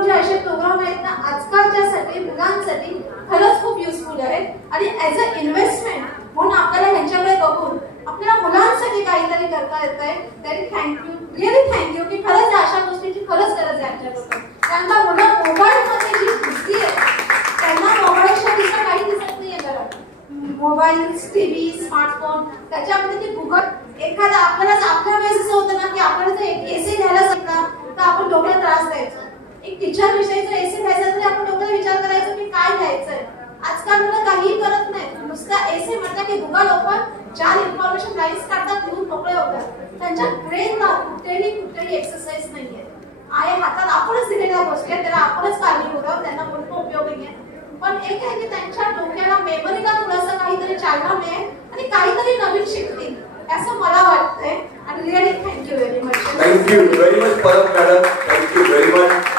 Programme जे असे programme आहेत ना आजकालच्यासाठी मुलांसाठी खरंच खूप युजफुल आहेत आणि ऍज अ इन्व्हेस्टमेंट म्हणून आपल्याला ह्यांच्याकडे बघून आपल्याला मुलांसाठी काहीतरी करता येत आहे. तरी थँक्यू, रिअली थँक्यू की खरंच अशा गोष्टीची खरंच गरज आहे आपल्याकडे. त्यांना मुलं मोबाईलमध्ये जी घुसली आहे त्यांना मोबाईलच्या दिवसा काही दिसत नाहीये घरात. मोबाईल, टीव्ही, स्मार्टफोन त्याच्यामध्ये ते गुगल एखादा आपल्याला आपल्या वेळेस असं होतं ना की आपल्याला जर एक एसे घ्यायला सांगितला तर आपण डोक्याला त्रास द्यायचो. एक टीचर विषयी जर एसे घ्यायचा तरी आपण डोक्याला विचार करायचो की काय घ्यायचंय. आजकाल मुलं काहीही करत नाही, नुसता एसे म्हटलं की गुगल ओपन, 4 इन्फॉर्मेशन लाईन्स काढतात, लिहून मोकळे होतात. त्यांच्या ब्रेनला कुठेही एक्सरसाइज नाहीये. आहे हातात आपणच दिलेल्या गोष्टी आहेत, त्याला आपणच काळजी घ्यावं, त्यांना बोलणं उपयोगी नाही. पण एक आहे की त्यांच्या डोक्याला मेमरीला थोडंसं काहीतरी चालना मिळेल आणि काहीतरी नवीन शिकतील असं मला वाटतंय. आणि really thank you very much. Thank you very much Parab madam, thank you very much.